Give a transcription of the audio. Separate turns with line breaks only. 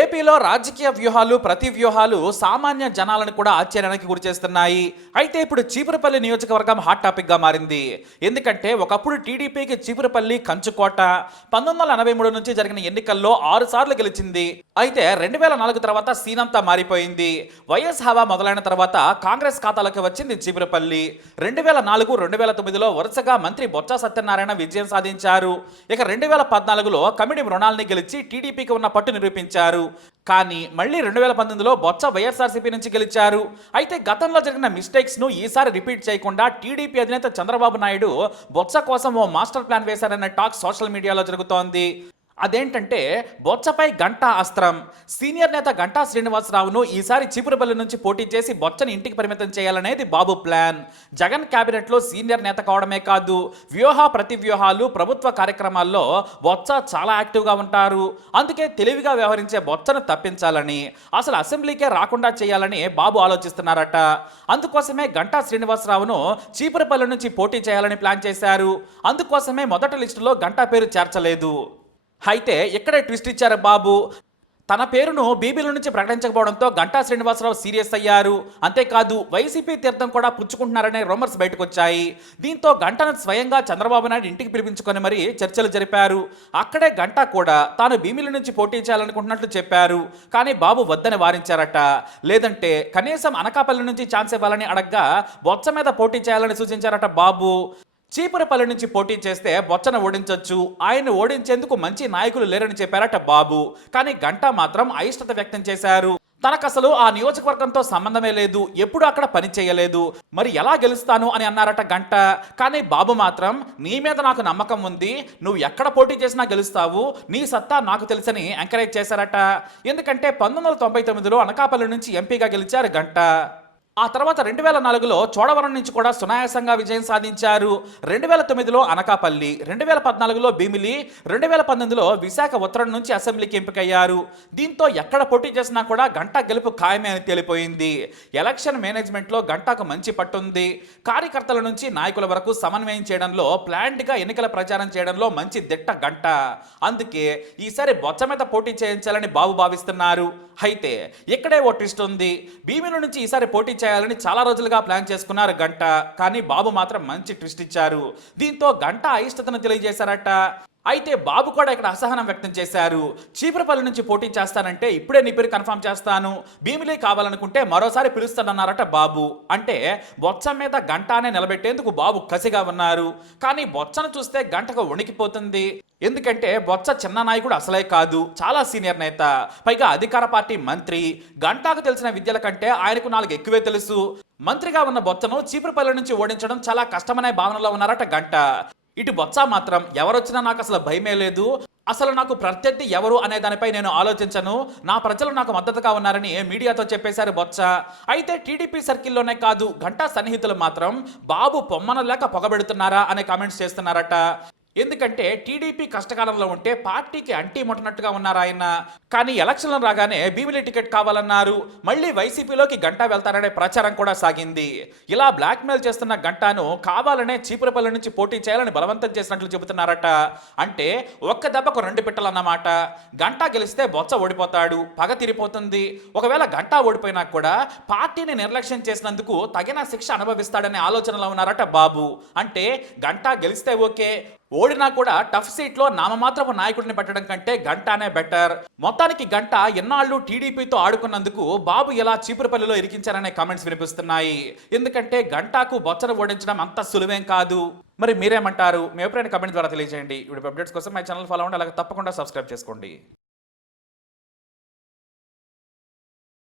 ఏపీలో రాజకీయ వ్యూహాలు ప్రతి వ్యూహాలు సామాన్య జనాలను కూడా ఆశ్చర్యానికి గురిచేస్తున్నాయి అయితే ఇప్పుడు చీపురపల్లి నియోజకవర్గం హాట్ టాపిక్గా మారింది. ఎందుకంటే ఒకప్పుడు టీడీపీకి చీపురపల్లి కంచుకోట పంతొమ్మిది వందల ఎనభై మూడు నుంచి జరిగిన ఎన్నికల్లో ఆరు సార్లు గెలిచింది. అయితే రెండు వేల నాలుగు తర్వాత సీనంతా మారిపోయింది. వైఎస్ హవా మొదలైన తర్వాత కాంగ్రెస్ ఖాతాలోకి వచ్చింది చీపురపల్లి. రెండు వేల నాలుగు రెండు వేల తొమ్మిదిలో వరుసగా మంత్రి బొత్స సత్యనారాయణ విజయం సాధించారు. ఇక రెండు వేల పద్నాలుగులో కమిడి మృణాల్ని గెలిచి టీడీపీకి ఉన్న పట్టు నిరూపించారు. కానీ మళ్ళీ రెండు వేల పంతొమ్మిదిలో బొత్స వైఎస్ఆర్సీపీ నుంచి గెలిచారు. అయితే గతంలో జరిగిన మిస్టేక్స్ను ఈసారి రిపీట్ చేయకుండా టీడీపీ అధినేత చంద్రబాబు నాయుడు బొత్స కోసం ఓ మాస్టర్ ప్లాన్ వేశారన్న టాక్ సోషల్ మీడియాలో జరుగుతోంది. అదేంటంటే బొచ్చపై గంటా అస్త్రం. సీనియర్ నేత గంటా శ్రీనివాసరావును ఈసారి చీపురుపల్లి నుంచి పోటీ చేసి బొచ్చని ఇంటికి పరిమితం చేయాలనేది బాబు ప్లాన్. జగన్ క్యాబినెట్లో సీనియర్ నేత కావడమే కాదు వ్యూహ ప్రతి వ్యూహాలు ప్రభుత్వ కార్యక్రమాల్లో బొత్స చాలా యాక్టివ్గా ఉంటారు. అందుకే తెలివిగా వ్యవహరించే బొచ్చను తప్పించాలని అసలు అసెంబ్లీకే రాకుండా చేయాలని బాబు ఆలోచిస్తున్నారట. అందుకోసమే గంటా శ్రీనివాసరావును చీపురుపల్లి నుంచి పోటీ చేయాలని ప్లాన్ చేశారు. అందుకోసమే మొదటి లిస్టులో గంటా పేరు చేర్చలేదు. అయితే ఇక్కడే ట్విస్ట్ ఇచ్చారు బాబు? తన పేరును బీబీల నుంచి ప్రకటించకపోవడంతో గంటా శ్రీనివాసరావు సీరియస్ అయ్యారు. అంతేకాదు వైసీపీ తీర్థం కూడా పుచ్చుకుంటున్నారనే రూమర్స్ బయటకు వచ్చాయి దీంతో గంటను స్వయంగా చంద్రబాబు నాయుడు ఇంటికి పిలిపించుకొని మరీ చర్చలు జరిపారు. అక్కడే గంటా కూడా తాను భీమిల నుంచి పోటీ చేయాలనుకుంటున్నట్లు చెప్పారు. కానీ బాబు వద్దని వారించారట. లేదంటే కనీసం అనకాపల్లి నుంచి ఛాన్స్ ఇవ్వాలని అడగ్గా బొత్స మీద పోటీ చేయాలని సూచించారట బాబు. చీపురపల్లి నుంచి పోటీ చేస్తే బొచ్చను ఓడించొచ్చు. ఆయన ఓడించేందుకు మంచి నాయకులు లేరని చెప్పారట బాబు. కానీ గంటా మాత్రం అయిష్టత వ్యక్తం చేశారు. తనకు అసలు ఆ నియోజకవర్గంతో సంబంధమే లేదు. ఎప్పుడు అక్కడ పని చేయలేదు. మరి ఎలా గెలుస్తాను అని అన్నారట గంట. కానీ బాబు మాత్రం నీ మీద నాకు నమ్మకం ఉంది. నువ్వు ఎక్కడ పోటీ చేసినా గెలుస్తావు. నీ సత్తా నాకు తెలుసని ఎంకరేజ్ చేశారట. ఎందుకంటే పంతొమ్మిది వందల తొంభై తొమ్మిదిలో అనకాపల్లి నుంచి ఎంపీగా గెలిచారు గంట. ఆ తర్వాత రెండు వేల నాలుగులో చోడవరం నుంచి కూడా సునాయాసంగా విజయం సాధించారు. రెండు వేల తొమ్మిదిలో అనకాపల్లి రెండు వేల పద్నాలుగులో భీమిలి రెండు వేల పంతొమ్మిదిలో విశాఖ ఉత్తరం నుంచి అసెంబ్లీకి ఎంపికయ్యారు. దీంతో ఎక్కడ పోటీ చేసినా కూడా గంటా గెలుపు ఖాయమే అని తేలిపోయింది. ఎలక్షన్ మేనేజ్మెంట్లో గంటాకు మంచి పట్టుంది. కార్యకర్తల నుంచి నాయకుల వరకు సమన్వయం చేయడంలో ప్లాంట్గా ఎన్నికల ప్రచారం చేయడంలో మంచి దిట్ట గంట. అందుకే ఈసారి బొచ్చ మీద పోటీ చేయించాలని బాబు భావిస్తున్నారు అయితే ఇక్కడే ఓ ట్విస్ట్ ఉంది. భీమిల నుంచి ఈసారి పోటీ చేయాలని చాలా రోజులుగా ప్లాన్ చేసుకున్నారు గంట. కానీ బాబు మాత్రం మంచి ట్విస్ట్ ఇచ్చారు. దీంతో గంట అయిష్టతను తెలియజేశారట. అయితే బాబు కూడా ఇక్కడ అసహనం వ్యక్తం చేశారు. చీపురపల్లి నుంచి పోటీ చేస్తానంటే ఇప్పుడే నీ పేరు కన్ఫర్మ్ చేస్తాను. భీమిలే కావాలనుకుంటే మరోసారి పిలుస్తానన్నారట బాబు. అంటే బొచ్చ మీద గంటానే నిలబెట్టేందుకు బాబు కసిగా ఉన్నారు. కానీ బొచ్చను చూస్తే గంటకు వణికిపోతుంది. ఎందుకంటే బొత్స చిన్న నాయకుడు అసలే కాదు. చాలా సీనియర్ నేత. పైగా అధికార పార్టీ మంత్రి. గంటాకు తెలిసిన విద్యల కంటే ఆయనకు నాలుగు ఎక్కువే తెలుసు. మంత్రిగా ఉన్న బొత్తను చీపురుపల్లి నుంచి ఓడించడం చాలా కష్టమనే భావనలో ఉన్నారట గంట. ఇటు బొత్స మాత్రం ఎవరొచ్చినా నాకు అసలు భయమే లేదు. అసలు నాకు ప్రత్యర్థి ఎవరు అనే దానిపై నేను ఆలోచించను. నా ప్రజలు నాకు మద్దతుగా ఉన్నారని మీడియాతో చెప్పేశారు బొత్స. అయితే టీడీపీ సర్కిల్లోనే కాదు ఘంటా సన్నిహితులు మాత్రం బాబు పొమ్మన లేక పొగబెడుతున్నారా అనే కామెంట్స్ చేస్తున్నారట. ఎందుకంటే టీడీపీ కష్టకాలంలో ఉంటే పార్టీకి అంటీ ముట్టనట్టుగా ఉన్నారు ఆయన. కానీ ఎలక్షన్లు రాగానే భీమిలి టికెట్ కావాలన్నారు. మళ్ళీ వైసీపీలోకి గంటా వెళ్తారనే ప్రచారం కూడా సాగింది. ఇలా బ్లాక్మెయిల్ చేస్తున్న గంటాను కావాలనే చీపురపల్లి నుంచి పోటీ చేయాలని బలవంతం చేసినట్లు చెబుతున్నారట. అంటే ఒక్క దెబ్బకు రెండు పిట్టలన్నమాట. గంటా గెలిస్తే బొత్స ఓడిపోతాడు. పగ తీరిపోతుంది ఒకవేళ గంటా ఓడిపోయినా కూడా పార్టీని నిర్లక్ష్యం చేసినందుకు తగిన శిక్ష అనుభవిస్తాడనే ఆలోచనలో ఉన్నారట బాబు. అంటే గంటా గెలిస్తే ఓకే. ఓడినా కూడా టఫ్ సీట్లో నామమాత్రపు నాయకుడిని పెట్టడం కంటే గంటానే బెటర్ మొత్తానికి గంట ఎన్నాళ్ళు టీడీపీతో ఆడుకున్నందుకు బాబు ఎలా చీపురుపల్లిలో ఇరికించారనే కామెంట్స్ వినిపిస్తున్నాయి. ఎందుకంటే గంటాకు బొచ్చను ఓడించడం అంత సులువేం కాదు. మరి మీరేమంటారు? మీ ఎప్పుడైనా కమెంట్ ద్వారా తెలియజేయండి. ఇప్పుడు అప్డేట్స్ కోసం మా ఛానల్ ఫాలో అవ్వండి. అలాగే తప్పకుండా సబ్స్క్రైబ్ చేసుకోండి.